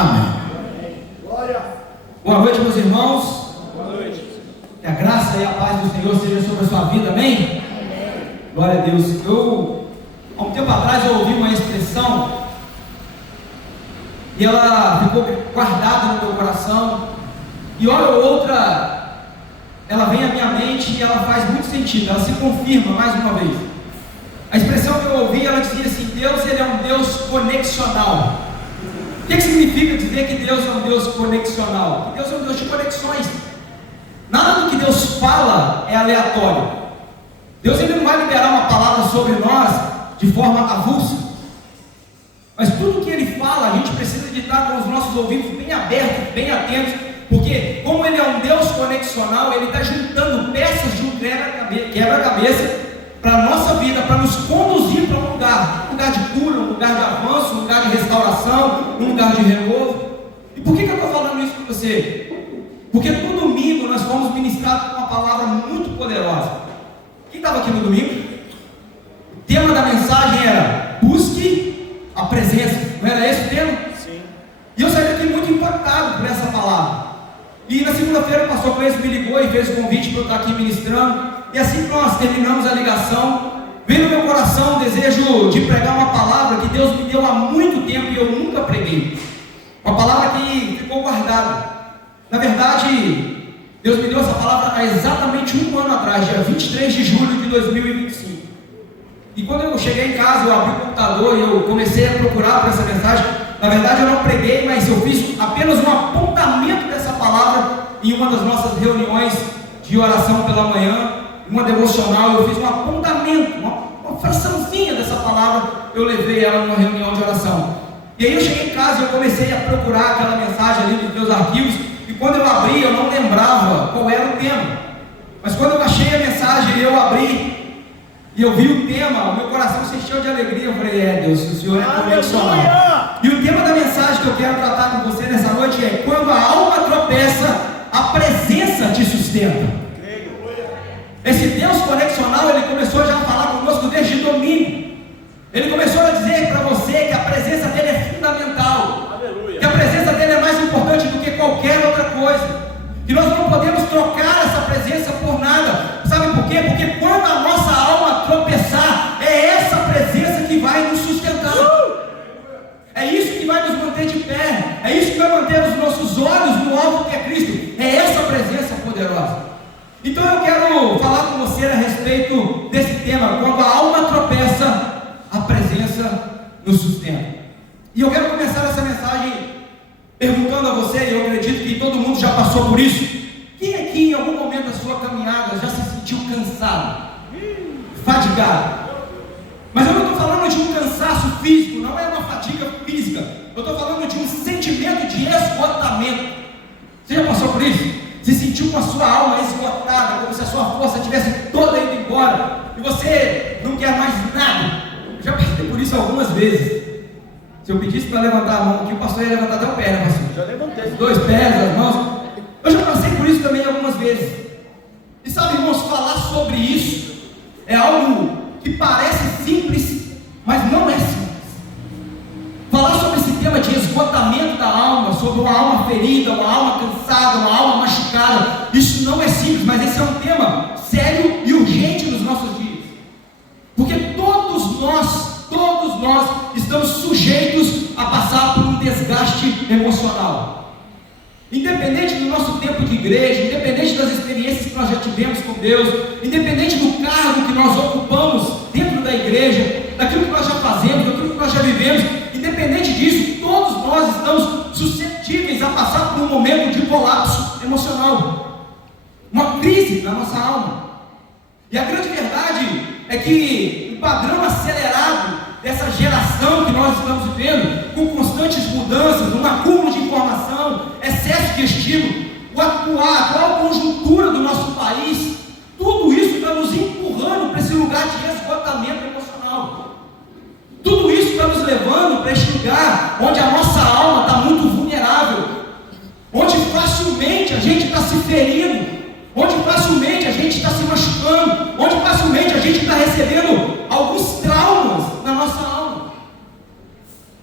Amém. Glória. Boa noite, meus irmãos. Boa noite. Que a graça e a paz do Senhor seja sobre a sua vida, amém? Glória a Deus. Há um tempo atrás, eu ouvi uma expressão e ela ficou guardada no meu coração, e hora ou outra ela vem à minha mente e ela faz muito sentido, ela se confirma mais uma vez. A expressão que eu ouvi, ela dizia assim: Deus, ele é um Deus conexional. O que significa dizer que Deus é um Deus conexional? Que Deus é um Deus de conexões. Nada do que Deus fala é aleatório. Deus, ele não vai liberar uma palavra sobre nós de forma avulsa, mas tudo que ele fala, a gente precisa de estar com os nossos ouvidos bem abertos, bem atentos, porque como ele é um Deus conexional, ele está juntando peças de um quebra-cabeça para a nossa vida, para nos conduzir para um lugar de cura, um lugar de avanço, um lugar de restauração, um lugar de renovo. E por que eu estou falando isso com você? Porque no domingo nós fomos ministrados com uma palavra muito poderosa. Quem estava aqui no domingo? O tema da mensagem era: busque a presença. Não era esse o tema? Sim. E eu saí daqui muito impactado por essa palavra. E na segunda-feira o pastor Cleiton me ligou e fez o convite para eu estar aqui ministrando. E assim que nós terminamos a ligação, veio no meu coração o desejo de pregar uma palavra que Deus me deu há muito tempo e eu nunca preguei. Uma palavra que ficou guardada. Na verdade, Deus me deu essa palavra há exatamente um ano atrás, dia 23 de julho de 2025. E quando eu cheguei em casa, eu abri o computador e eu comecei a procurar por essa mensagem. Na verdade, eu não preguei, mas eu fiz apenas um apontamento dessa palavra em uma das nossas reuniões de oração pela manhã, uma devocional. Eu fiz um apontamento, uma fraçãozinha dessa palavra, eu levei ela numa reunião de oração. E aí eu cheguei em casa e eu comecei a procurar aquela mensagem ali nos meus arquivos, e quando eu abri, eu não lembrava qual era o tema. Mas quando eu achei a mensagem e eu abri, e eu vi o tema, o meu coração se encheu de alegria. Eu falei: é Deus, o Senhor é conexional. E o tema da mensagem que eu quero tratar com você nessa noite é: quando a alma tropeça, a presença te sustenta. Esse Deus conexional, ele começou já a falar conosco desde domingo. Ele começou a dizer para você que a presença dele é fundamental. Aleluia. Que a presença dele é mais importante do que qualquer outra coisa, que nós não podemos trocar essa presença por nada. Sabe por quê? Porque quando a nossa alma tropeçar, é essa presença que vai nos sustentar. É isso que vai nos manter de pé. É isso que vai manter os nossos olhos no alvo que é Cristo. É essa presença poderosa. Então eu quero falar com você a respeito desse tema: quando a alma tropeça, a presença nos sustenta. E eu quero começar essa mensagem perguntando a você, e eu acredito que todo mundo já passou por isso: quem aqui em algum momento da sua caminhada já se sentiu cansado, fadigado? Mas eu não estou falando de um cansaço físico, não é uma fadiga física, eu estou falando de um sentimento de esgotamento. Você já passou por isso? Se sentiu com a sua alma esgotada, como se a sua força estivesse toda indo embora, e você não quer mais nada. Eu já passei por isso algumas vezes. Se eu pedisse para levantar a mão aqui, o pastor ia levantar até o pé, né, pastor? Já levantei. Os dois pés, as mãos. Eu já passei por isso também algumas vezes. E sabe, irmãos, falar sobre isso é algo que parece simples, mas não é simples. Falar sobre esse tema de esgotamento da alma, sobre uma alma ferida, uma alma cansada, uma alma machucada, isso não é simples, mas esse é um tema sério e urgente nos nossos dias. Porque todos nós estamos sujeitos a passar por um desgaste emocional. Independente do nosso tempo de igreja, independente das experiências que nós já tivemos com Deus, independente do cargo que nós ocupamos dentro da igreja, daquilo que nós já fazemos, daquilo que nós já vivemos, independente disso, todos nós estamos suscetíveis a passar por um momento de colapso emocional, uma crise na nossa alma. E a grande verdade é que o padrão acelerado dessa geração que nós estamos vivendo, com constantes mudanças, um acúmulo de informação, excesso de estímulo, a atual conjuntura do nosso país, tudo isso está nos empurrando para esse lugar de esgotamento emocional. Tudo isso está nos levando para esse lugar onde a nossa alma está muito vulnerável, onde facilmente a gente está se ferindo, onde facilmente a gente está se machucando, onde facilmente a gente está recebendo alguns traumas na nossa alma.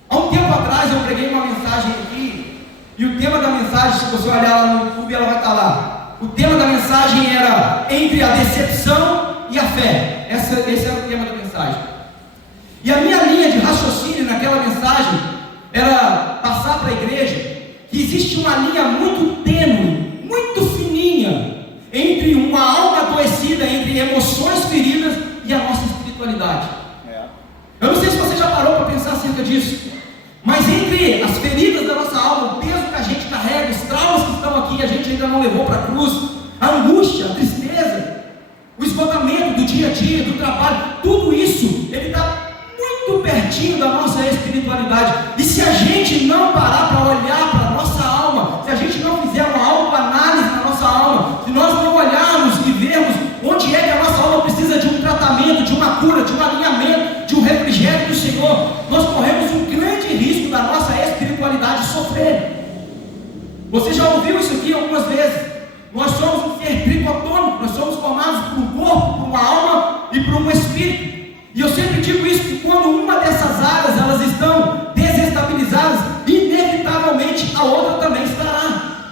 Há um tempo atrás eu preguei uma mensagem aqui E o tema da mensagem, se você olhar lá no YouTube, ela vai estar lá. O tema da mensagem era entre a decepção e a fé. Esse era o tema da mensagem. E a minha linha de raciocínio naquela mensagem era passar para a igreja que existe uma linha muito tênue, muito fininha, entre uma alma adoecida, entre emoções feridas e a nossa espiritualidade. Eu não sei se você já parou para pensar acerca disso, mas entre as feridas da nossa alma, o peso que a gente carrega, os traumas que estão aqui, a gente ainda não levou para a cruz, a angústia, a tristeza, o esgotamento do dia a dia, do trabalho, tudo isso, ele está muito pertinho da nossa espiritualidade. E se a gente não parar para olhar para a nossa alma, se a gente não fizer uma autoanálise na nossa alma, se nós não olharmos e vermos onde é que a nossa alma precisa de um tratamento, de uma cura, de um alinhamento, de um refrigério do Senhor, nós corremos um grande risco da nossa espiritualidade sofrer. Você já ouviu isso aqui algumas vezes? Nós somos um ser tricotômico, nós somos formados por um corpo, por uma alma e por um espírito. E eu sempre digo isso, que quando uma dessas áreas elas estão desestabilizadas, inevitavelmente a outra também estará.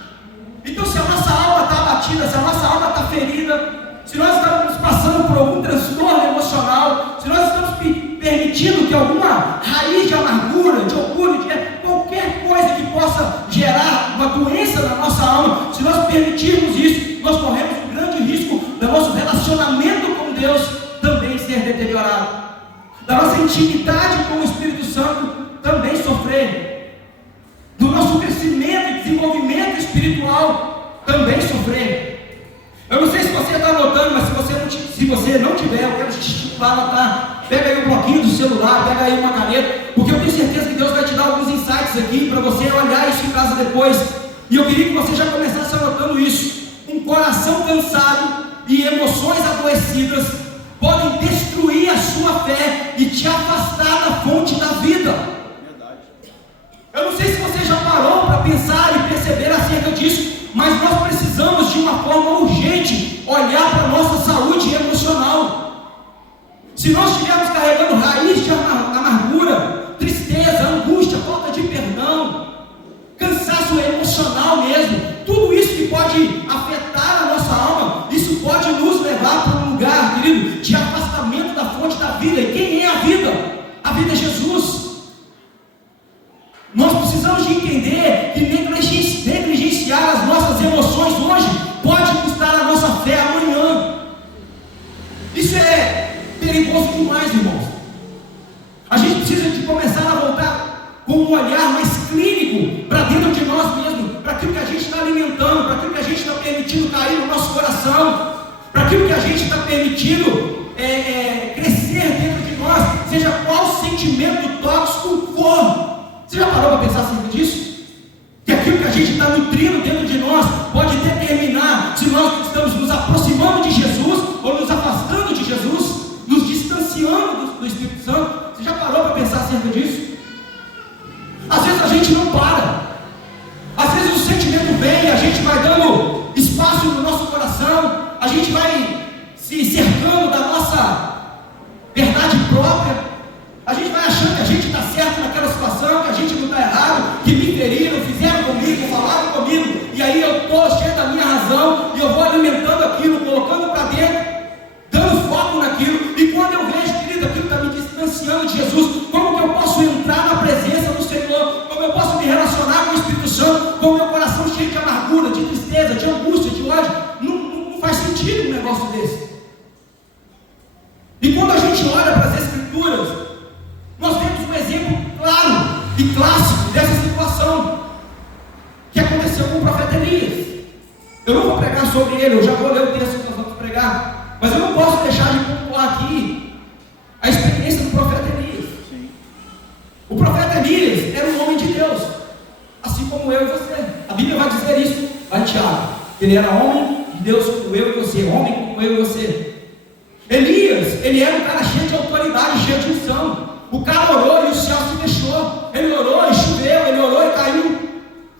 Então, se a nossa alma está abatida, se a nossa alma está ferida, se nós estamos passando por algum transtorno emocional, se nós estamos permitindo que alguma raiz de amargura, de orgulho, de qualquer coisa que possa gerar uma doença na nossa alma, se nós permitirmos isso, nós corremos um grande risco do nosso relacionamento com Deus também ser deteriorado, da nossa intimidade com o Espírito Santo também sofrer, do nosso crescimento e desenvolvimento espiritual também sofrer. Eu não sei se você está anotando, mas se você não tiver, eu quero te estimular a anotar. Pega aí um bloquinho do celular, pega aí uma caneta, porque eu tenho certeza que Deus vai te dar alguns insights aqui para você olhar isso em casa depois. E eu queria que você já começasse anotando isso. Um coração cansado e emoções adoecidas podem destruir a sua fé e te afastar da fonte da vida. Verdade. Eu não sei se você já parou para pensar e perceber acerca disso, mas nós precisamos de uma forma urgente olhar para a nossa saúde emocional. Se nós estivermos carregando raiz de amargura, tristeza, angústia, falta de perdão, cansaço emocional mesmo, tudo isso que pode afetar a nossa alma, isso pode nos levar para um lugar, querido, de afastamento da fonte da vida. E quem é a vida? A vida é Jesus. Nós precisamos de entender que negligenciar as nossas emoções hoje pode custar a nossa fé amanhã. Isso é perigoso demais, irmãos. A gente precisa de começar a voltar com um olhar mais clínico para dentro de nós mesmos, para aquilo que a gente está alimentando, para aquilo que a gente está permitindo cair no nosso coração, para aquilo que a gente está permitindo crescer dentro de nós, seja qual sentimento tóxico for. Você já parou para pensar acerca disso? Que aquilo que a gente está nutrindo dentro de nós pode determinar se nós estamos nos aproximando de Jesus ou nos afastando de Jesus, nos distanciando do Espírito Santo. Você já parou para pensar acerca disso? Às vezes a gente não para. Às vezes o sentimento vem, a gente vai dando espaço no nosso coração, a gente vai se cercando da nossa verdade própria, a gente vai achando que a gente está certo naquela situação, que a gente não está errado, que me feriram, fizeram comigo, falaram comigo, e aí eu estou cheio da minha razão, e eu vou alimentando aquilo, colocando para dentro, dando foco naquilo, e quando eu vejo, querido, aquilo está me distanciando de Jesus, como que eu posso entrar na presença do Senhor, como eu posso me relacionar com o Espírito Santo, com o meu coração cheio de amargura, de tristeza, de angústia, de ódio? Não faz sentido um negócio desse. E quando a gente olha para as Escrituras, nós temos um exemplo claro e clássico dessa situação que aconteceu com o profeta Elias. Eu não vou pregar sobre ele, eu já vou ler o texto que nós vamos pregar, mas eu não posso deixar de pontuar aqui a experiência do profeta Elias. Sim. O profeta Elias era um homem de Deus, assim como eu e você. A Bíblia vai dizer isso lá em Tiago. Ele era homem de Deus como eu e você, homem como eu e você. Elias, ele era um cara cheio de autoridade, cheio de unção. O cara orou e o céu se fechou. Ele orou e choveu, ele orou e caiu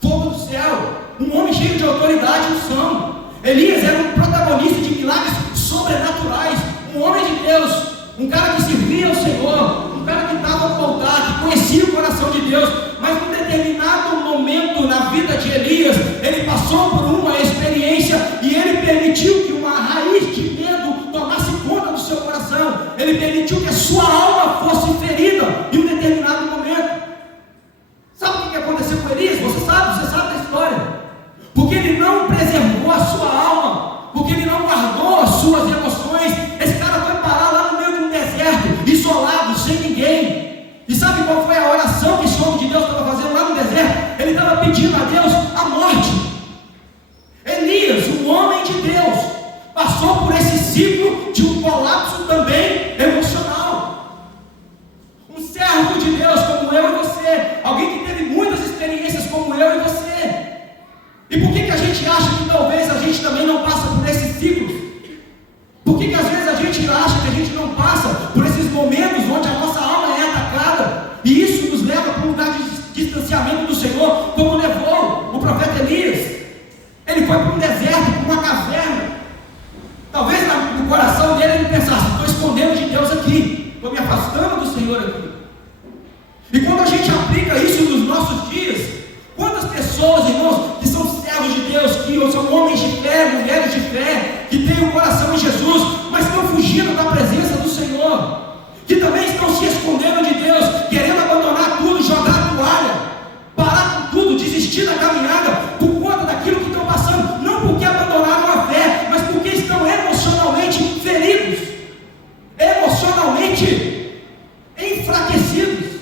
fogo do céu. Um homem cheio de autoridade e unção. Elias era um protagonista de milagres sobrenaturais. Um homem de Deus, um cara que servia ao Senhor, um cara que estava no altar, que conhecia o coração de Deus. Mas num determinado momento na na vida de Elias, ele passou por uma experiência e ele permitiu que uma raiz de medo tomasse conta do seu coração. Ele permitiu que a sua alma fosse ferida em um determinado momento. Sabe o que aconteceu com Elias? Você sabe da história. Porque ele não preservou a sua alma, porque ele não guardou as suas emoções. Esse cara foi parar lá no meio de um deserto, isolado, sem ninguém. E sabe qual foi a oração que esse homem de Deus estava fazendo lá no deserto? Ele estava pedindo a Deus a morte. Elias, um homem de Deus, passou por esse ciclo de um colapso também emocional. Um servo de Deus como eu e você, alguém que teve muitas experiências como eu e você. E por que a gente acha que talvez a gente também não passa por esses ciclos? Por que às vezes a gente acha que a gente não passa por esses momentos onde a nossa alma é atacada? E isso nos leva para um lugar de distanciamento do Senhor, como levou o profeta Elias. Ele foi para um deserto, para uma caverna. Talvez no coração dele ele pensasse: estou escondendo de Deus aqui, estou me afastando do Senhor aqui. E quando a gente aplica isso nos nossos dias, quantas pessoas, irmãos, que são servos de Deus, que são homens de fé, mulheres de fé, que têm o coração em Jesus, mas estão fugindo da presença do Senhor, que também estão se escondendo de Deus, querendo abandonar tudo, jogar a toalha, parar com tudo, desistir da caminhada, por conta daquilo que estão passando, não porque abandonaram a fé, mas porque estão emocionalmente feridos, emocionalmente enfraquecidos.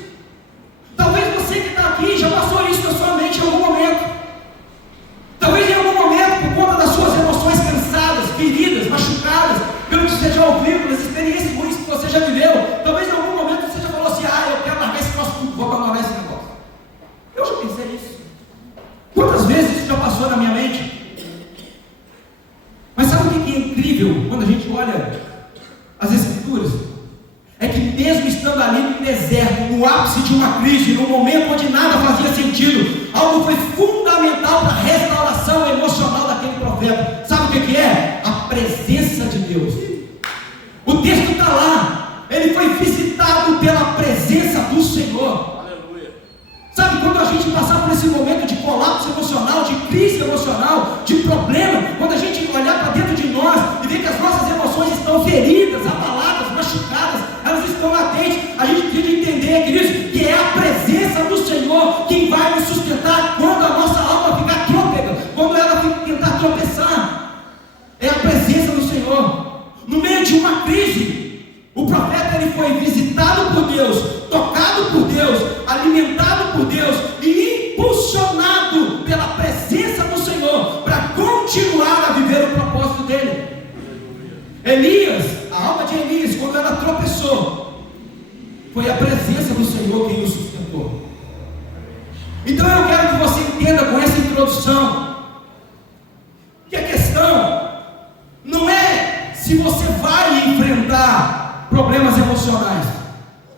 Talvez você que está aqui já passou isso na sua mente em algum momento. Talvez em algum momento, por conta das suas emoções cansadas, feridas, machucadas, pelo que você já ouviu, pelas experiências ruins que você já viveu, talvez em algum momento você já falou assim: eu quero largar esse troço tudo, vou abandonar esse negócio. Eu já pensei nisso. Quantas vezes isso já passou na minha mente? Mas sabe o que é incrível quando a gente olha as Escrituras? É que mesmo estando ali no deserto, no ápice de uma crise, num momento onde nada fazia sentido, algo foi fundamental para a restauração emocional daquele profeta. Sabe o que é? A presença de Deus. O texto está lá. Ele foi visitado pela presença do Senhor. Aleluia. Sabe, quando a gente passar por esse momento de colapso emocional, de crise emocional, de problema, quando a gente olhar para dentro de nós e ver que as nossas emoções estão feridas, abaladas, machucadas, elas estão latentes, a gente precisa entender, queridos, que é a presença do Senhor quem vai nos sustentar quando a nossa alma ficar trôpega, quando ela tentar tropeçar. É a presença do Senhor. No meio de uma crise, o profeta ele foi visitado por Deus, tocado por Deus, alimentado por Deus e impulsionado pela presença do Senhor para continuar a viver o propósito dele. Elias, a alma de Elias, quando ela tropeçou, foi a presença do Senhor quem o sustentou. Então eu quero que você entenda com essa introdução que a questão não é se você vai enfrentar problemas emocionais.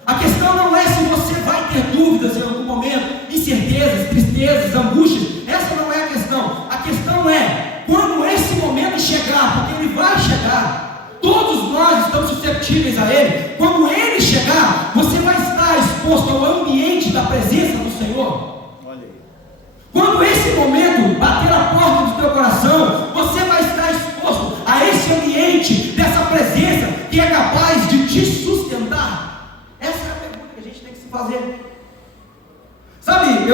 A questão não é se você vai ter dúvidas em algum momento, incertezas, tristezas, angústias. Essa não é a questão. A questão é quando esse momento chegar, porque ele vai chegar. Todos nós estamos suscetíveis a ele. Quando ele chegar, você vai estar exposto ao ambiente da presença do Senhor. Quando esse momento bater a porta do teu coração, você vai estar exposto a esse ambiente dessa presença que é capaz de te sustentar. Essa é a pergunta que a gente tem que se fazer. Sabe,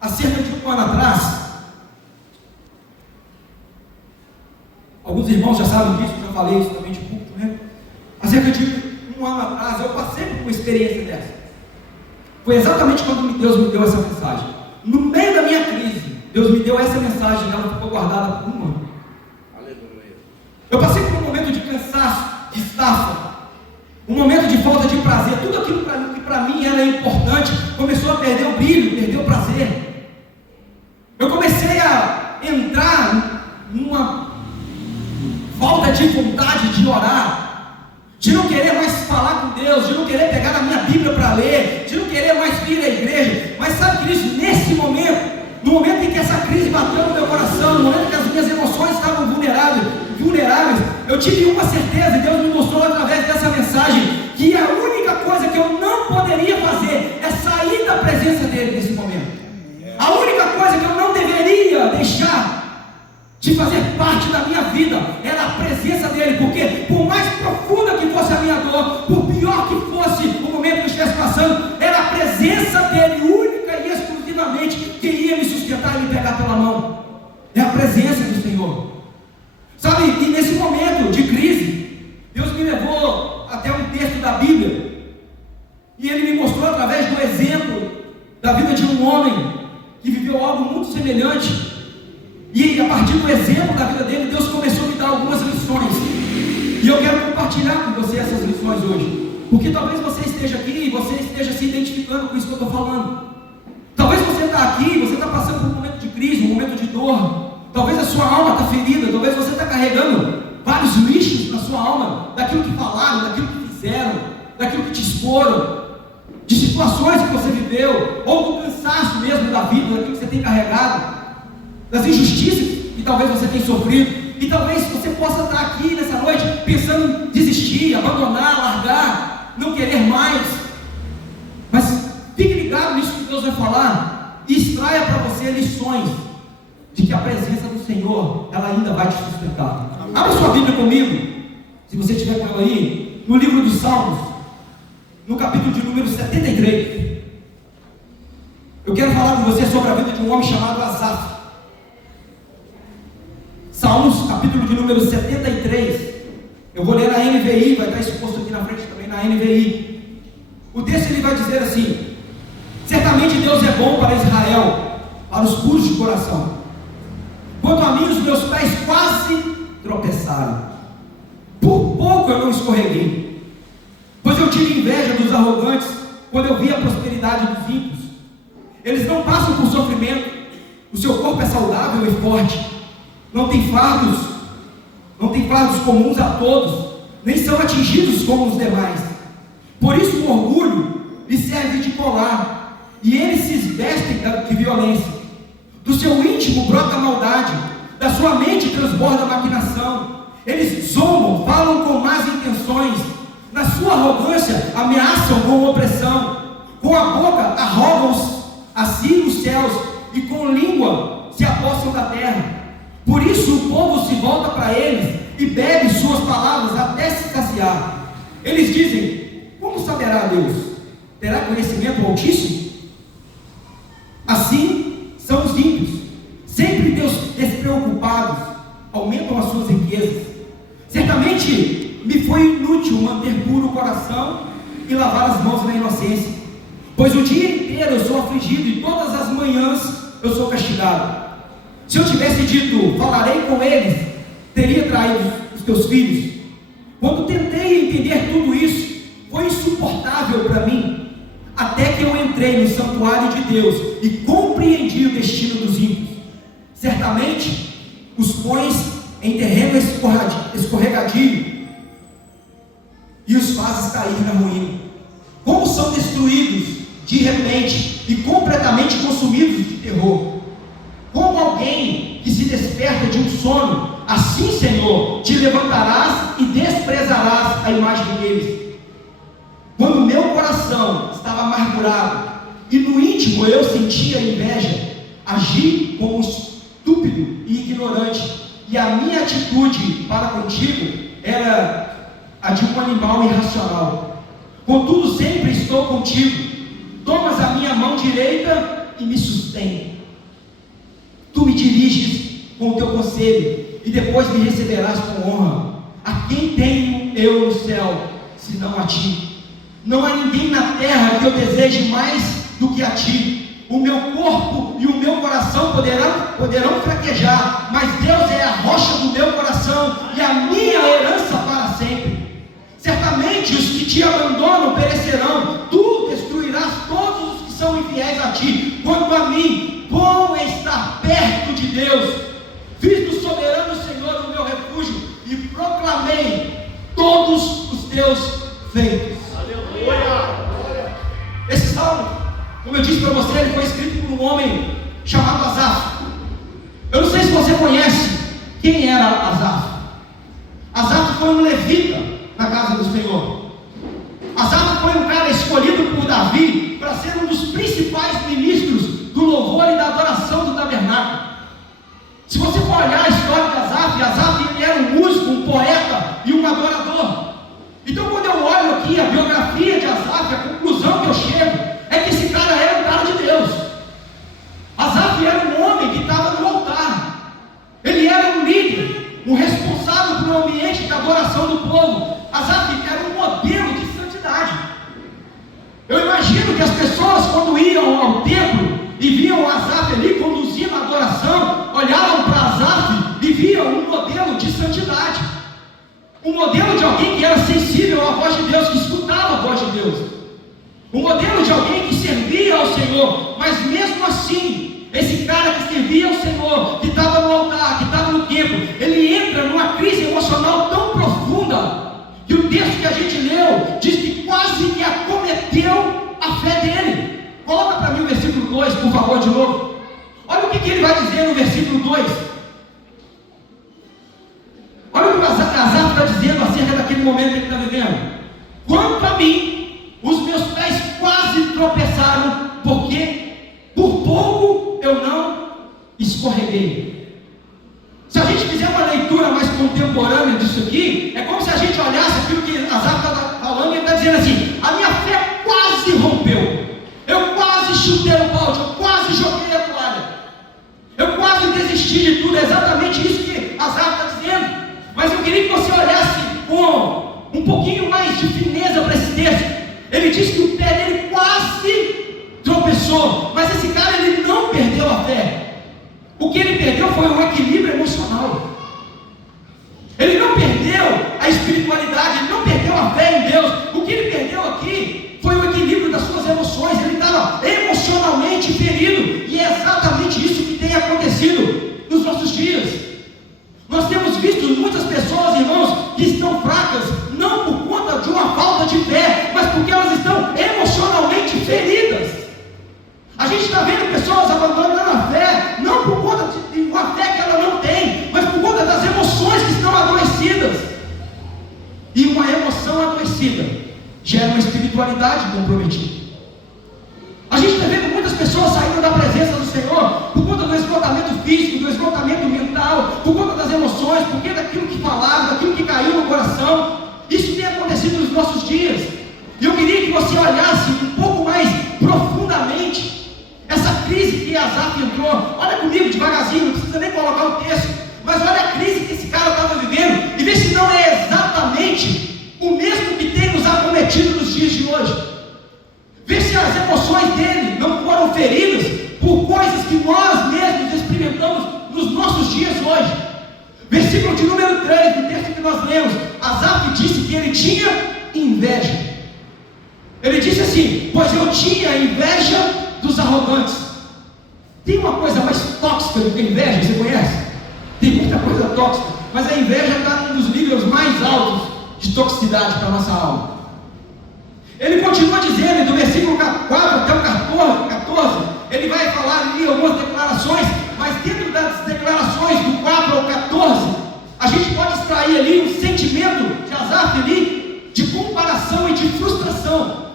há cerca de um ano atrás, alguns irmãos já sabem disso, eu já falei isso também de culto, né? Há cerca de um ano atrás, eu passei por uma experiência dessa. Foi exatamente quando Deus me deu essa mensagem. No meio da minha crise, Deus me deu essa mensagem e ela ficou guardada por um ano. Aleluia. Eu passei por um momento de cansaço, de estafa, um momento de falta de prazer. Tudo aquilo que para mim era importante começou a perder o brilho, perder o prazer. Eu comecei a entrar numa falta de vontade de orar, de não querer mais falar com Deus, de não querer pegar na minha Bíblia para ler, de não querer mais vir à igreja. Mas sabe que isso, nesse momento, no momento em que essa crise bateu no meu coração, no momento em que as minhas emoções estavam vulneráveis, eu tive uma certeza, e Deus me mostrou através dessa mensagem, que a única coisa que eu não poderia fazer é sair da presença dele nesse momento. A única coisa de fazer parte da minha vida, era a presença dele, porque por mais profunda que fosse a minha dor, por pior que fosse o momento que eu estivesse passando, era a presença dele, única e exclusivamente, que ia me sustentar e me pegar pela mão. É a presença do Senhor, sabe? E nesse momento de crise, Deus me levou até um texto da Bíblia, e Ele me mostrou através do exemplo da vida de um homem que viveu algo muito semelhante. E a partir do exemplo da vida dele, Deus começou a me dar algumas lições. E eu quero compartilhar com você essas lições hoje. Porque talvez você esteja aqui e você esteja se identificando com isso que eu estou falando. Talvez você está aqui, você está passando por um momento de crise, um momento de dor. Talvez a sua alma está ferida, talvez você está carregando vários lixos na sua alma, daquilo que falaram, daquilo que fizeram, daquilo que te exporam, de situações que você viveu, ou do cansaço mesmo da vida, daquilo que você tem carregado, das injustiças que talvez você tenha sofrido, e talvez você possa estar aqui nessa noite pensando em desistir, abandonar, largar, não querer mais. Mas fique ligado nisso que Deus vai falar, e extraia para você lições de que a presença do Senhor, ela ainda vai te sustentar. Abra sua Bíblia comigo, se você estiver com ela aí, no livro dos Salmos, no capítulo de número 73. Eu quero falar com você sobre a vida de um homem chamado Asaf. Salmos, capítulo de número 73. Eu vou ler na NVI, vai estar exposto aqui na frente também na NVI. O texto ele vai dizer assim: certamente Deus é bom para Israel, para os puros de coração. Quanto a mim, os meus pés quase tropeçaram. Por pouco eu não escorreguei, pois eu tive inveja dos arrogantes quando eu vi a prosperidade dos ímpios. Eles não passam por sofrimento, o seu corpo é saudável e forte. Não tem fardos comuns a todos, nem são atingidos como os demais. Por isso o orgulho lhe serve de colar, e eles se vestem de violência. Do seu íntimo brota a maldade, da sua mente transborda a maquinação. Eles zombam, falam com más intenções, na sua arrogância ameaçam com opressão. Com a boca arrogam a si os céus, e com língua se apossam da terra. Por isso o povo se volta para eles e bebe suas palavras até se saciar. Eles dizem: como saberá Deus? Terá conhecimento do Altíssimo? Assim são os ímpios, sempre despreocupados, aumentam as suas riquezas. Certamente me foi inútil manter puro o coração e lavar as mãos na inocência, pois o dia inteiro eu sou afligido e todas as manhãs eu sou castigado. Se eu tivesse dito, falarei com eles, teria traído os teus filhos. Quando tentei entender tudo isso, foi insuportável para mim, até que eu entrei no santuário de Deus e compreendi o destino dos ímpios. Certamente os pões em terreno escorregadio e os fazes cair na ruína. Como são destruídos de repente e completamente consumidos de terror. Como alguém que se desperta de um sono, assim, Senhor, te levantarás e desprezarás a imagem deles. Quando meu coração estava amargurado e no íntimo eu sentia inveja, agi como estúpido e ignorante, e a minha atitude para contigo era a de um animal irracional. Contudo, sempre estou contigo, tomas a minha mão direita e me sustém. Tu me diriges com o teu conselho, e depois me receberás com honra. A quem tenho eu no céu, senão a ti? Não há ninguém na terra que eu deseje mais do que a ti. O meu corpo e o meu coração poderão fraquejar, mas Deus é a rocha do meu coração e a minha herança para sempre. Certamente os que te abandonam perecerão, tu destruirás todos os que são infiéis a ti. Quanto a mim, bom é estar perto de Deus. Fiz do soberano Senhor o meu refúgio e proclamei todos os teus feitos. Aleluia! Esse salmo, como eu disse para você, ele foi escrito por um homem chamado Asaf. Eu não sei se você conhece quem era Asaf. Asaf foi um levita na casa do Senhor. Asaf foi um cara escolhido por Davi para ser um dos principais ministros do louvor e da adoração do tabernáculo. Se você for olhar a história um modelo de alguém que era sensível à voz de Deus, que escutava a voz de Deus, um modelo de alguém que servia ao Senhor, mas mesmo assim, esse cara que servia ao Senhor, que estava no altar, que estava no templo, ele entra numa crise emocional tão profunda, que o texto que a gente leu, diz que quase que acometeu a fé dele. Coloca para mim o versículo 2, por favor, de novo. Olha o que ele vai dizer no versículo 2. Olha o que o Asaf está dizendo acerca daquele momento que ele está vivendo. Quanto a mim, os meus pés quase tropeçaram, porque por pouco eu não escorreguei. Se a gente fizer uma leitura mais contemporânea disso aqui, é como se a gente olhasse aquilo que Asaf está falando e ele está dizendo assim: a minha fé quase rompeu, eu quase chutei o balde, eu quase joguei a toalha, eu quase desisti de tudo. É exatamente isso que Asaf está dizendo. Mas eu queria que você olhasse com um pouquinho mais de fineza para esse texto. Ele diz que o pé dele quase tropeçou, mas esse cara, ele não perdeu a fé. O que ele perdeu foi um equilíbrio emocional. Ele não perdeu a espiritualidade, ele não perdeu a fé em Deus. O que ele perdeu aqui foi o equilíbrio das suas emoções. Ele estava emocionalmente ferido, e é exatamente isso que tem acontecido nos nossos dias. Nós temos visto muitas pessoas, irmãos, que estão fracas, não por conta de uma falta de fé, mas porque elas estão emocionalmente feridas. A gente está vendo pessoas abandonando a fé, não por conta de uma fé que ela não tem, mas por conta das emoções que estão adoecidas. E uma emoção adoecida gera uma espiritualidade comprometida. A gente está vendo muitas pessoas saindo da presença do Senhor por conta do esgotamento físico, do esgotamento mental, por conta das emoções, porque daquilo que falaram, daquilo que caiu no coração. Isso tem acontecido nos nossos dias. E eu queria que você olhasse um pouco mais profundamente essa crise que Asaf entrou. Olha comigo devagarzinho, não precisa nem colocar o texto, mas olha a crise que esse cara estava vivendo e vê se não é exatamente o mesmo que tem nos acometido nos dias de hoje. Vê se as emoções dele não foram feridas por coisas que nós mesmos experimentamos nos nossos dias hoje. Versículo de número 3 do texto que nós lemos, Asaf disse que ele tinha inveja. Ele disse assim: pois eu tinha inveja dos arrogantes. Tem uma coisa mais tóxica do que a inveja, você conhece? Tem muita coisa tóxica, mas a inveja está num dos níveis mais altos de toxicidade para a nossa alma. Ele continua dizendo, do versículo 4 até o 14, ele vai falar ali algumas declarações, mas dentro das declarações do 4 ao 14, a gente pode extrair ali um sentimento de Asaf ali, de comparação e de frustração.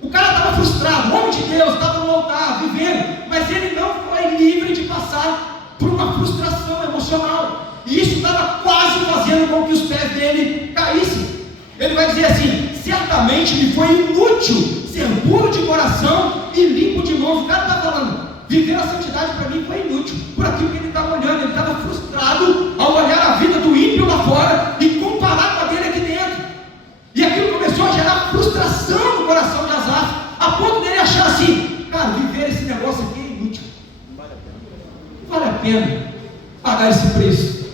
O cara estava frustrado, o homem de Deus estava no altar, vivendo, mas ele não foi livre de passar por uma frustração emocional, e isso estava quase fazendo com que os pés dele caíssem. Ele vai dizer assim: certamente me foi inútil ser puro de coração e limpo de mãos. O cara está falando, viver a santidade para mim foi inútil, por aquilo que ele estava olhando. Ele estava frustrado ao olhar a vida do ímpio lá fora e comparar com a dele aqui dentro. E aquilo começou a gerar frustração no coração de Asaf, a ponto dele achar assim: cara, viver esse negócio aqui é inútil, não vale a pena pagar esse preço,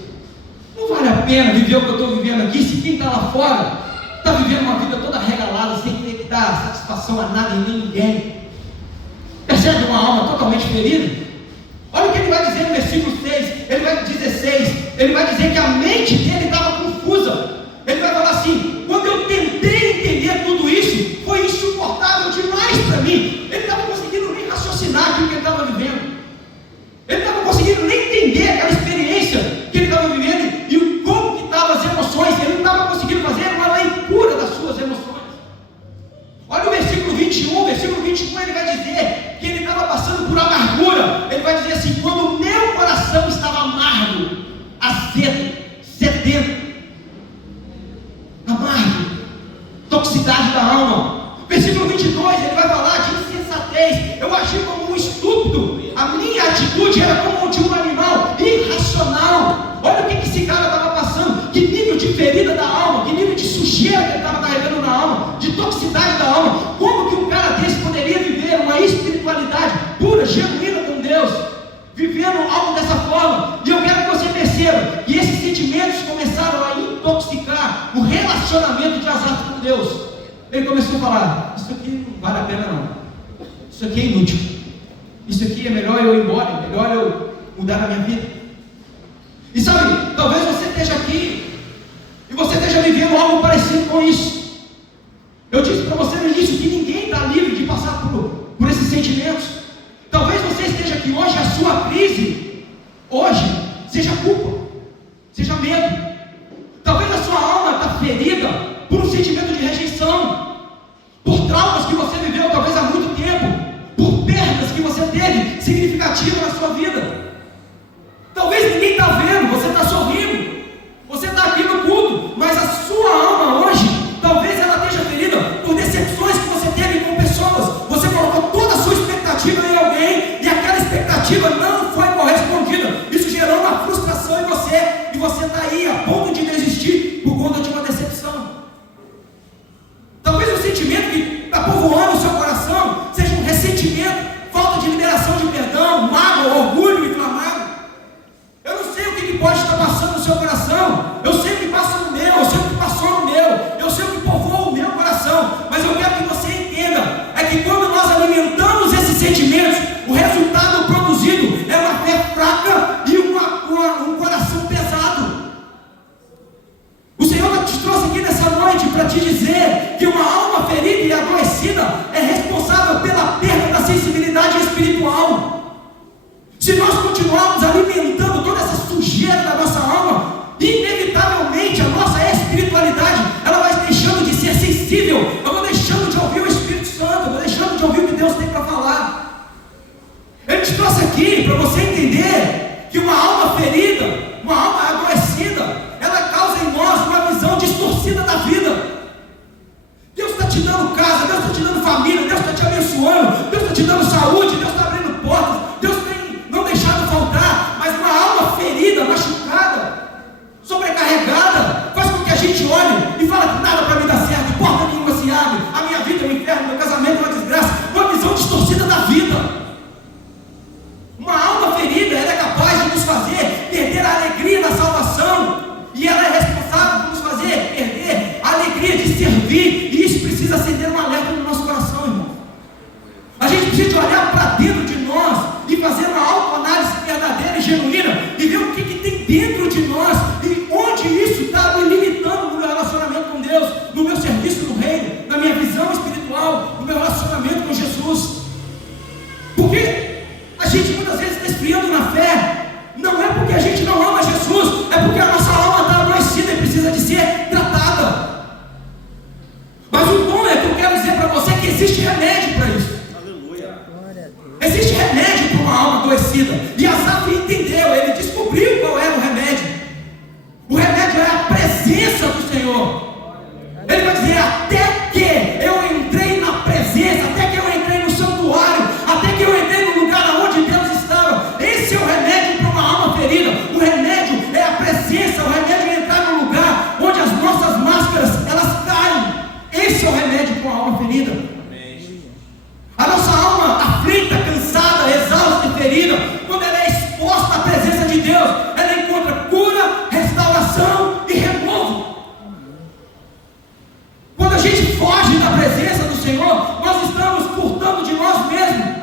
não vale a pena viver o que eu estou vivendo aqui, se quem está lá fora está vivendo uma vida toda regalada, sem ter que dar satisfação a nada e nem ninguém. Percebe uma alma totalmente ferida? Olha o que ele vai dizer no versículo 6, ele vai 16, ele vai dizer que a mente dele estava confusa. Ele vai falar assim: quando eu tentei entender tudo isso, foi insuportável demais para mim. Ele não estava conseguindo nem raciocinar aquilo que ele estava vivendo. Ele não estava conseguindo nem entender aquela experiência que ele estava vivendo e como que estavam as emoções. Ele não estava conseguindo fazer uma leitura das suas emoções. Olha o versículo 21, versículo 21 ele vai dizer que ele estava passando por amargura. Ele vai dizer assim: quando o meu coração estava amargo, azedo, sedento, amargo, toxicidade da alma. Versículo 22, ele vai falar de insensatez. Eu agi como um estúpido, a minha atitude era como de um animal irracional. Olha o que esse cara estava passando, que nível de ferida da alma, que nível de sujeira que ele estava carregando na alma, de toxicidade da alma. Como que um cara desse poderia viver uma espiritualidade pura, genuína com Deus, vivendo algo dessa forma? E eu quero que você perceba que esses sentimentos começaram a intoxicar relacionamento de Asaf com Deus, ele começou a falar: isso aqui não vale a pena não, isso aqui é inútil, isso aqui é melhor eu ir embora, melhor eu mudar a minha vida. E sabe, talvez você esteja aqui e você esteja vivendo algo parecido com isso. Eu disse para você no início que ninguém está livre de passar por esses sentimentos. Talvez você esteja aqui hoje, a sua crise hoje seja culpa, seja medo. Talvez a sua alma está ferida por um sentimento de rejeição, por traumas que você viveu talvez há muito tempo, por perdas que você teve significativas na sua vida. Talvez ninguém está vendo, você está sorrindo, você está aqui no culto, mas a sua alma hoje, talvez ela esteja ferida por decepções que você teve com pessoas. Você colocou toda a sua expectativa em alguém e aquela expectativa não foi correspondida. Isso gerou uma frustração em você e você está aí a ponto de desistir por conta de uma decepção. Talvez o sentimento que está povoando o seu coração seja um ressentimento, falta de liberação de perdão, mágoa, orgulho inflamado. Eu não sei o que pode estar passando no seu coração. Eu sei o que passa no meu, eu sei o que passou no meu, eu sei o que povoa o meu coração. Mas eu quero que você entenda, é que quando nós alimentamos esses sentimentos, o resultado produzido é uma fé fraca e um coração pesado. O Senhor te trouxe aqui nessa noite para te dizer que uma alma ferida e adoecida é responsável pela perda da sensibilidade espiritual. Se nós continuarmos alimentando toda essa sujeira da nossa alma, inevitavelmente a nossa espiritualidade ela vai deixando de ser sensível. Eu vou deixando de ouvir o Espírito Santo, eu vou deixando de ouvir o que Deus tem para falar. Ele te trouxe aqui para você entender que uma alma ferida, uma alma adoecida, ela causa em nós uma visão distorcida da vida. Deus está te dando casa, Deus está te dando família, Deus está te abençoando, Deus está te dando saúde, Deus está abrindo portas, Deus tem não deixado faltar, mas uma alma ferida, machucada, sobrecarregada, faz com que a gente olhe e fale que nada para me dar certo, porta nenhuma se abre, a minha vida é um inferno, meu casamento é uma desgraça, uma visão distorcida da vida. Uma alma ferida, ela é capaz de nos fazer perder a alegria da salvação, e ela é responsável por nos fazer perder a alegria de servir, e isso precisa acender um alerta no nosso coração, irmão. A gente precisa de olhar para dentro de nós e fazer uma autoanálise verdadeira e genuína e ver o que tem dentro de nós e onde isso está me limitando no meu relacionamento com Deus, no meu serviço no reino, na minha visão espiritual, no meu relacionamento com Jesus. Porque a gente muitas vezes está esfriando na fé, não é porque a gente não ama Jesus, é porque a nossa alma está adoecida e precisa de ser tratada. Mas o bom é que eu quero dizer para você que existe remédio para isso. Existe remédio para uma alma adoecida. E Asaf entendeu, ele descobriu qual era o remédio. O remédio é a presença do Senhor. Ele vai dizer: até que eu entrei na presença, até que eu entrei no santuário, até que eu entrei no lugar onde Deus estava. Esse é o remédio para uma alma ferida. O remédio é a presença, o remédio é entrar no lugar onde as nossas máscaras elas caem. Esse é o remédio para uma alma ferida. A nossa alma aflita, cansada, exausta e ferida, quando ela é exposta à presença de Deus, ela encontra cura, restauração e renovo. Quando a gente foge da presença do Senhor, nós estamos furtando de nós mesmos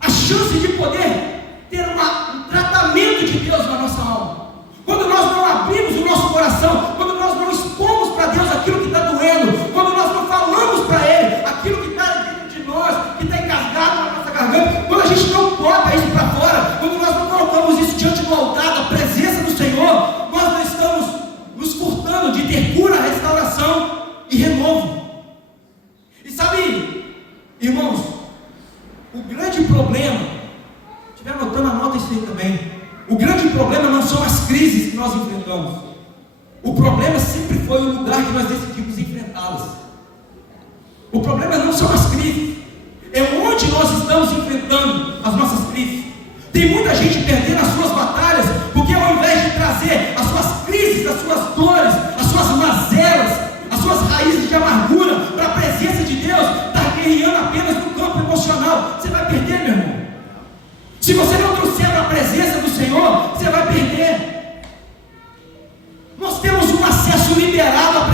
a chance de poder ter um tratamento de Deus na nossa alma. Quando nós não abrimos o nosso coração, quando nós não expomos para Deus aquilo que está doendo, quando nós não falamos para Ele aquilo que está dentro de nós, que está engasgado na nossa garganta, quando a gente não bota isso para fora, quando nós não colocamos isso diante do altar, da presença do Senhor, nós não estamos nos furtando de ter cura, restauração e renovo. E sabe, irmãos, o grande problema, se estiver anotando, anota isso aí também. O grande problema não são as crises que nós enfrentamos. O problema sempre foi o lugar que nós decidimos enfrentá-las. O problema não são as crises, é onde nós estamos enfrentando as nossas crises. Tem muita gente perdendo as suas batalhas, porque ao invés de trazer as suas crises, as suas dores, as suas mazelas, as suas raízes de amargura para a presença de Deus, está guerreando apenas no campo emocional. Você vai perder, meu irmão. Se você não trouxer para a presença do Senhor, você vai perder. Nós temos um acesso liberado à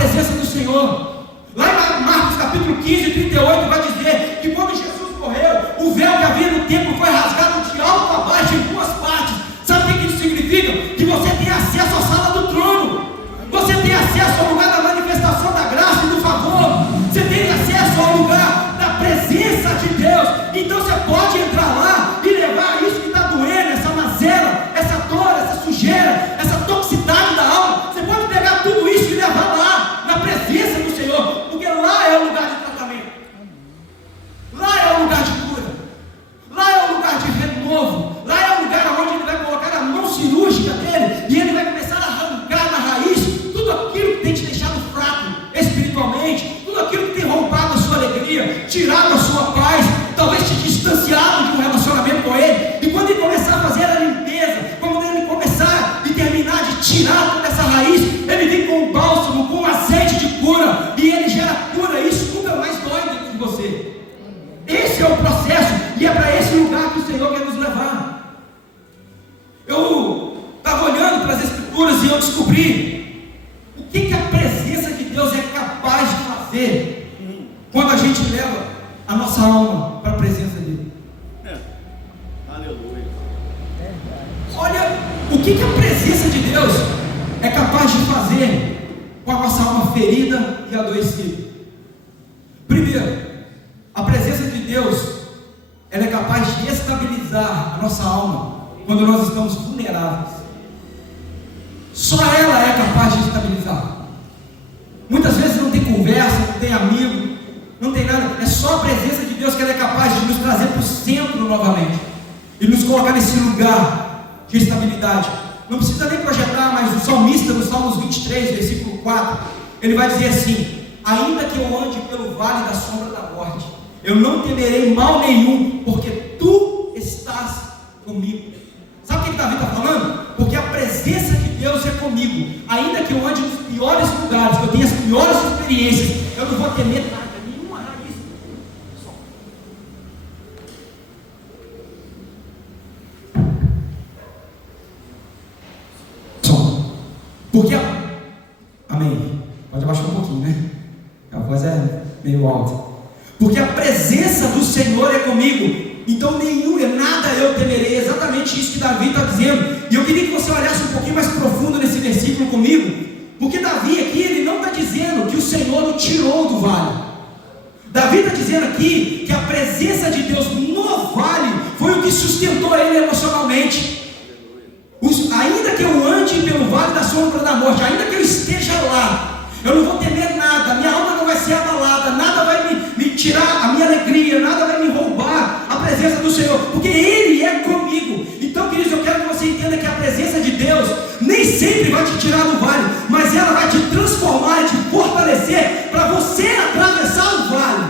Olha o que a presença de Deus é capaz de fazer com a nossa alma ferida e adoecida. Primeiro, a presença de Deus, ela é capaz de estabilizar a nossa alma quando nós estamos vulneráveis. Só ela é capaz de estabilizar. Muitas vezes não tem conversa, não tem amigo, não tem nada. É só a presença de Deus que ela é capaz de nos trazer para o centro novamente e nos colocar nesse lugar de estabilidade. Não precisa nem projetar, mas o salmista, no Salmos 23, versículo 4, ele vai dizer assim: ainda que eu ande pelo vale da sombra da morte, eu não temerei mal nenhum, porque tu estás comigo. Sabe o que Davi está falando? Porque a presença de Deus é comigo. Ainda que eu ande nos piores lugares, que eu tenha as piores experiências, eu não vou temer nada, nenhuma raiz. Só. Porque amém. Pode abaixar um pouquinho, né? A voz é meio alta. Porque a presença do Senhor é comigo, então nada eu temerei. É exatamente isso que Davi está dizendo. E eu queria que você olhasse um pouquinho mais profundo nesse versículo comigo, porque Davi aqui, ele não está dizendo que o Senhor o tirou do vale. Davi está dizendo aqui que a presença de Deus no vale foi o que sustentou ele emocionalmente. Ainda que eu ande pelo vale da sombra da morte, ainda que eu esteja lá, eu não vou temer nada, minha alma não vai ser abalada, nada vai me tirar a minha alegria, nada vai me roubar a presença do Senhor, porque Ele é comigo. Então, queridos, eu quero que você entenda que a presença de Deus nem sempre vai te tirar do vale, mas ela vai te transformar e te fortalecer para você atravessar o vale.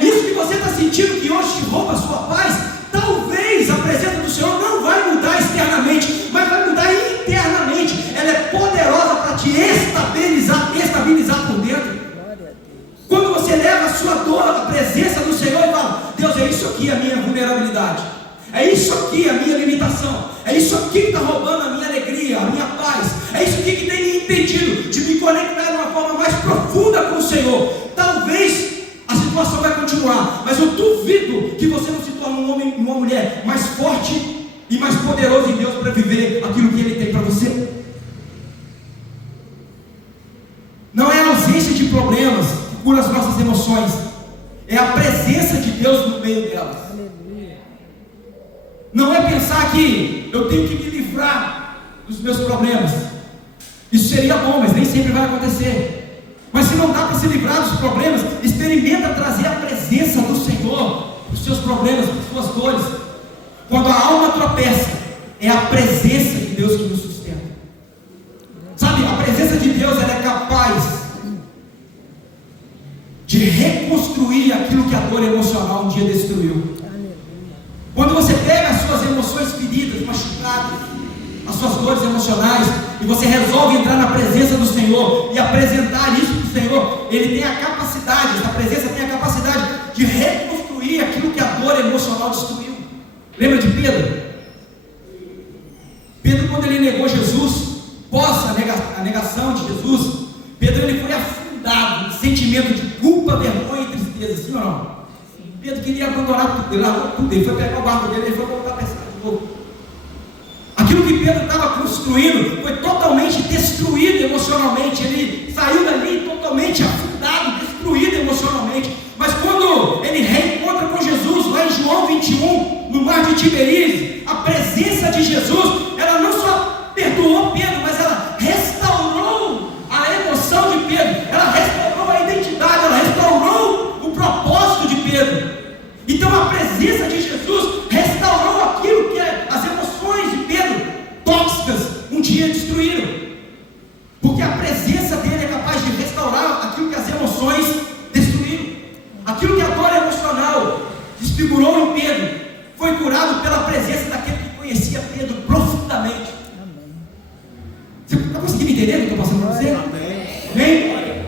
Isso que você está sentindo que hoje te rouba a sua paz, talvez a presença do Senhor não vai mudar externamente, mas vai mudar internamente. Ela é poderosa para te estabilizar por dentro. Quando você leva a sua dor à presença do Senhor e fala: Deus, é isso aqui a minha vulnerabilidade, é isso aqui a minha limitação, é isso aqui que está roubando a minha alegria, a minha paz, é isso aqui que tem me impedido de me conectar de uma forma mais profunda com o Senhor. Talvez a situação vai continuar, mas eu duvido que você não se torne um homem e uma mulher mais forte e mais poderoso em Deus para viver aquilo que Ele tem para você. Não é a ausência de problemas que cura as nossas emoções, é a presença de Deus no meio delas. Não é pensar que eu tenho que me livrar dos meus problemas. Isso seria bom, mas nem sempre vai acontecer. Mas se não dá para se livrar dos problemas, experimenta trazer a presença do Senhor para os seus problemas, para as suas dores. Quando a alma tropeça, é a presença de Deus que nos sustenta. Sabe, a presença de Deus, ela é capaz de reconstruir aquilo que a dor emocional um dia destruiu. Quando você pega as suas emoções feridas, machucadas, as suas dores emocionais, e você resolve entrar na presença do Senhor e apresentar isso para o Senhor, Ele tem a capacidade, essa presença tem a capacidade de reconstruir aquilo que a dor emocional destruiu. Lembra de Pedro? Pedro, quando ele negou Jesus, pós a negação de Jesus, Pedro, ele foi afundado no sentimento de culpa, vergonha e tristeza, sim ou não? Pedro queria abandonar tudo, ele largou tudo, ele foi pegar o barco dele, ele foi voltar a pescar de novo. Aquilo que Pedro estava construindo foi totalmente destruído emocionalmente. Ele saiu dali totalmente afundado, destruído emocionalmente. Mas quando ele reencontra com Jesus, lá em João 21, no mar de Tiberíades, a presença de Jesus, ela não só perdoou Pedro, mas ela restaurou a emoção de Pedro, ela restaurou a identidade, ela restaurou o propósito de Pedro. Então a presença de Jesus restaurou aquilo que as emoções de Pedro, tóxicas, um dia destruíram. Porque a presença dele é capaz de restaurar aquilo que as emoções destruíram. Aquilo que a dor emocional desfigurou em Pedro, foi curado pela presença daquele que conhecia Pedro profundamente. Você está conseguindo entender o que eu estou passando para você? Amém?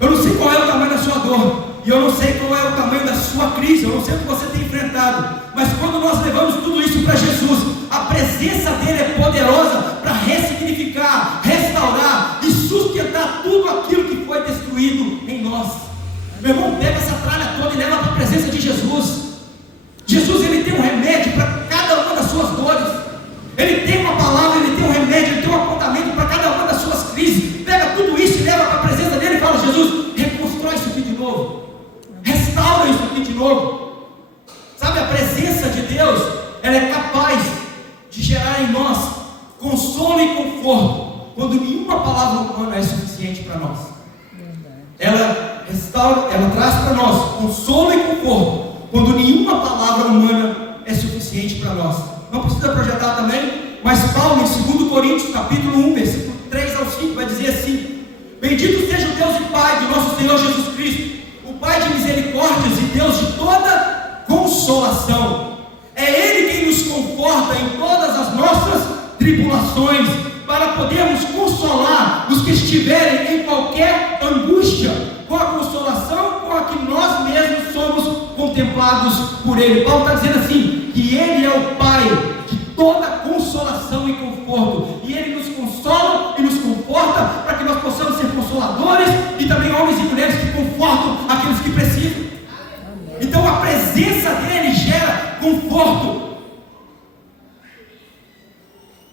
Eu não sei qual é o tamanho da sua dor, e eu não sei qual é o tamanho da sua crise, eu não sei o que você tem enfrentado, mas quando nós levamos tudo isso para Jesus, a presença dele é poderosa para ressignificar, restaurar e sustentar tudo aquilo que foi destruído em nós. Meu irmão, pega essa tralha toda e leva para a presença de Jesus. Jesus, ele tem um remédio Deus, ela é capaz de gerar em nós consolo e conforto, quando nenhuma palavra humana é suficiente para nós. Ela restaura, ela traz para nós consolo e conforto, quando nenhuma palavra humana é suficiente para nós. Não precisa projetar também, mas Paulo, em 2 Coríntios, capítulo 1, versículo 3 ao 5, vai dizer assim: bendito seja o Deus e Pai do nosso Senhor Jesus Cristo, o Pai de misericórdias e Deus de toda consolação. É Ele quem nos conforta em todas as nossas tribulações, para podermos consolar os que estiverem em qualquer angústia, com a consolação com a que nós mesmos somos contemplados por Ele. Paulo está dizendo assim, que Ele é o Pai de toda consolação e conforto, e Ele nos consola e nos conforta, para que nós possamos ser consoladores, e também homens e mulheres que confortam aqueles que precisam. Então a presença dEle gera conforto.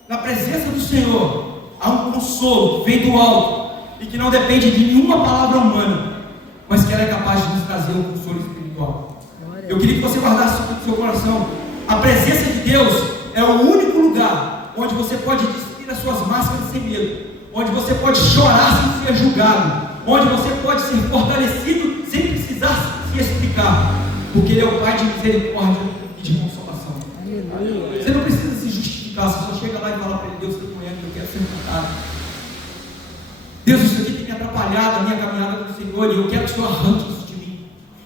Na presença do Senhor há um consolo que vem do alto e que não depende de nenhuma palavra humana, mas que ela é capaz de nos trazer um consolo espiritual. Eu queria que você guardasse isso no seu coração. A presença de Deus é o único lugar onde você pode despir as suas máscaras sem medo, onde você pode chorar sem ser julgado, onde você pode ser fortalecido sem precisar se explicar, porque Ele é o Pai de misericórdia e de consolação. Aleluia. Você não precisa se justificar, você só chega lá e fala para Ele: Deus, estou doendo, eu quero ser curado. Deus, isso aqui tem me atrapalhado a minha caminhada com o Senhor, e eu quero que o Senhor arranque isso de mim.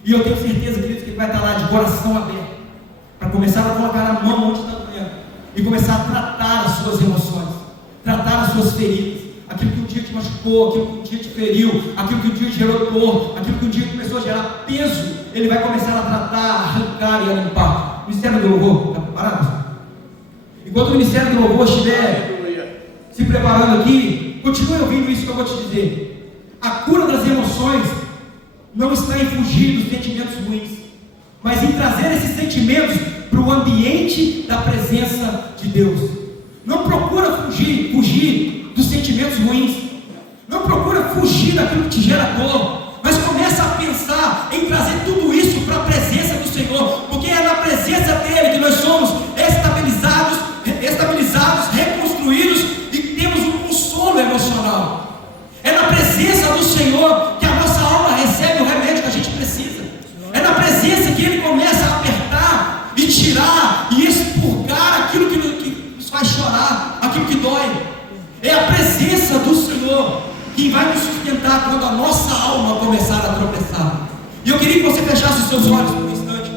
E eu tenho certeza, queridos, que Ele vai estar lá de coração aberto, para começar a colocar a mão onde está doendo, e começar a tratar as suas emoções, tratar as suas feridas, aquilo que um dia te machucou, aquilo que um dia te feriu, aquilo que um dia te gerou dor, aquilo que um dia começou a gerar peso. Ele vai começar a tratar, a arrancar e a limpar. O Ministério do Louvor, está preparado? Enquanto o Ministério do Louvor estiver se preparando aqui, continue ouvindo isso que eu vou te dizer. A cura das emoções não está em fugir dos sentimentos ruins, mas em trazer esses sentimentos para o ambiente da presença de Deus. Não procura fugir dos sentimentos ruins, não procura fugir daquilo que te gera dor, mas começa a pensar em trazer tudo isso para a presença do Senhor, porque é na presença dEle que nós somos estabilizados, reconstruídos e temos um consolo emocional. É na presença do Senhor que a nossa alma recebe o remédio que a gente precisa. É na presença que Ele começa a apertar e tirar e expurgar aquilo que nos faz chorar, aquilo que dói. É a presença do Senhor que vai nos sustentar quando a nossa alma começar a tropeçar. E eu queria que você fechasse os seus olhos por um instante.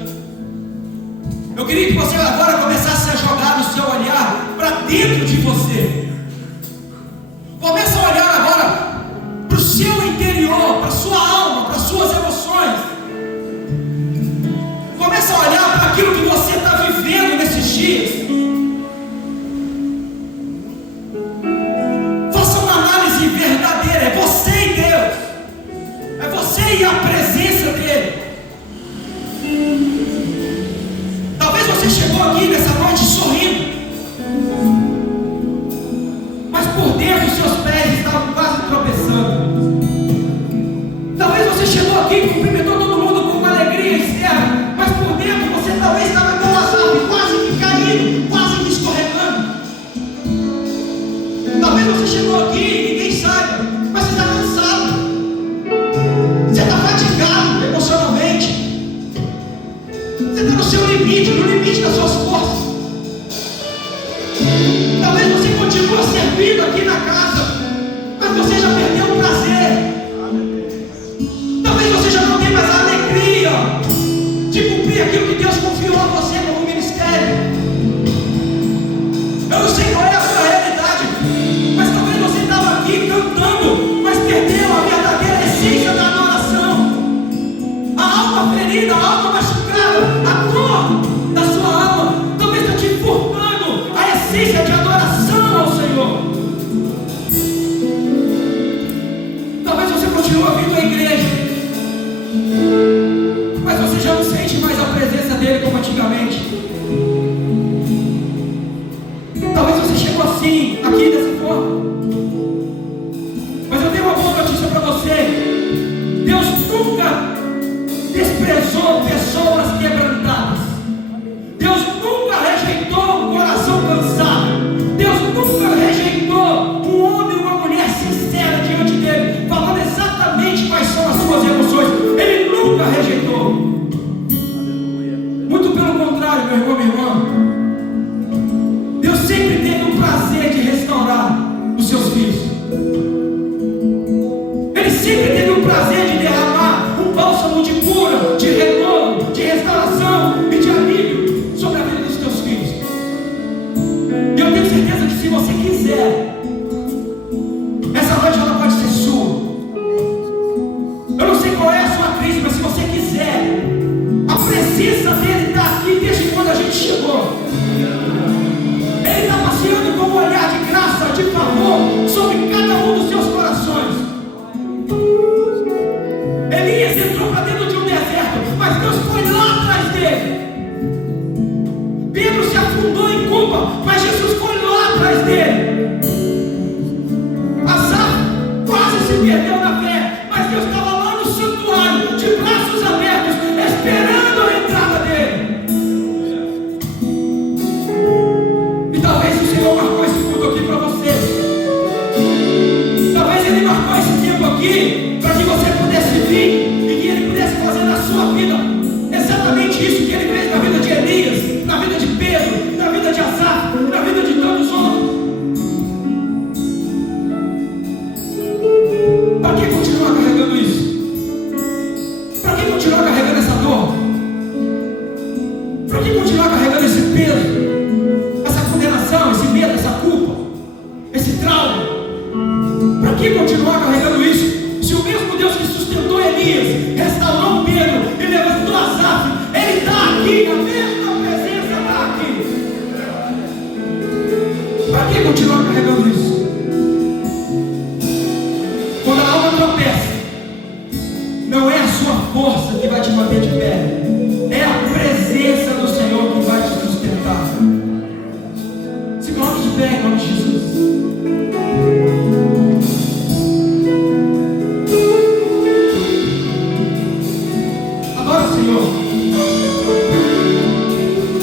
Eu queria que você agora começasse a jogar o seu olhar para dentro de você. Começa a olhar agora para o seu interior, para a sua alma, para as suas emoções. Começa a olhar para aquilo que você está vivendo nesses dias. Faça uma análise verdadeira. É você e Deus. É você e a presença dEle. Talvez você chegou aqui nessa noite sorrindo, mas por dentro os seus pés estavam quase tropeçando. Talvez você chegou aqui e cumprimentou todo mundo com uma alegria externa, mas por dentro você talvez estava igual as aves, quase que caindo, quase que escorregando. Talvez você chegou aqui e ninguém saiba, mas você está cansado, você está fatigado emocionalmente, você está no seu limite, no limite das suas forças. Talvez você continue servindo aqui na casa, mas você já perdeu o prazer. Talvez você já não tenha mais a alegria de cumprir aquilo que Deus confiou a você como ministério. Eu não sei qual é a sua realidade, mas talvez você estava aqui cantando, mas perdeu a verdadeira essência da adoração. A alma ferida, a alma machucada, a dor da sua alma talvez está te furtando a essência de adoração ao Senhor. Talvez você continue vindo à igreja, mas você já não sente mais a presença dEle como antigamente. Talvez você chegou assim, aqui dessa forma, mas eu tenho uma boa notícia para você. Deus nunca desprezou pessoas quebrantadas. Deus nunca você quiser, essa noite ela pode ser sua. Eu não sei qual é a sua crise, mas se você quiser, a presença dele está aqui desde quando a gente chegou. Ele está passeando com um olhar de graça, de favor, sobre cada um dos seus corações. Elias entrou para dentro de um deserto, mas Deus foi lá atrás dele. Pedro se afundou em culpa, mas Jesus foi lá atrás dele. Asaf quase se perdeu na fé, mas Deus estava lá no santuário, de braços abertos, esperando a entrada dele. E talvez o Senhor marcou esse culto aqui para você. Talvez Ele marcou esse tempo aqui para que você pudesse vir e que Ele pudesse fazer na sua vida exatamente isso que Ele fez na vida de Elias, na vida de Pedro, na vida de Asaf, na vida de tantos outros. Para que continuar carregando isso? Para que continuar carregando essa dor? Para que continuar carregando esse peso, essa condenação, esse medo, essa culpa, esse trauma? Para que continuar carregando isso? Se o mesmo Deus que sustentou Elias, restaurou Pedro e levantou Asaf, Ele está aqui, a mesma presença está aqui. Para que continuar carregando isso? Quando a alma tropeça, não é a sua força que vai te manter de pé, é a presença do Senhor que vai te sustentar. Se coloque de pé em nome de Jesus.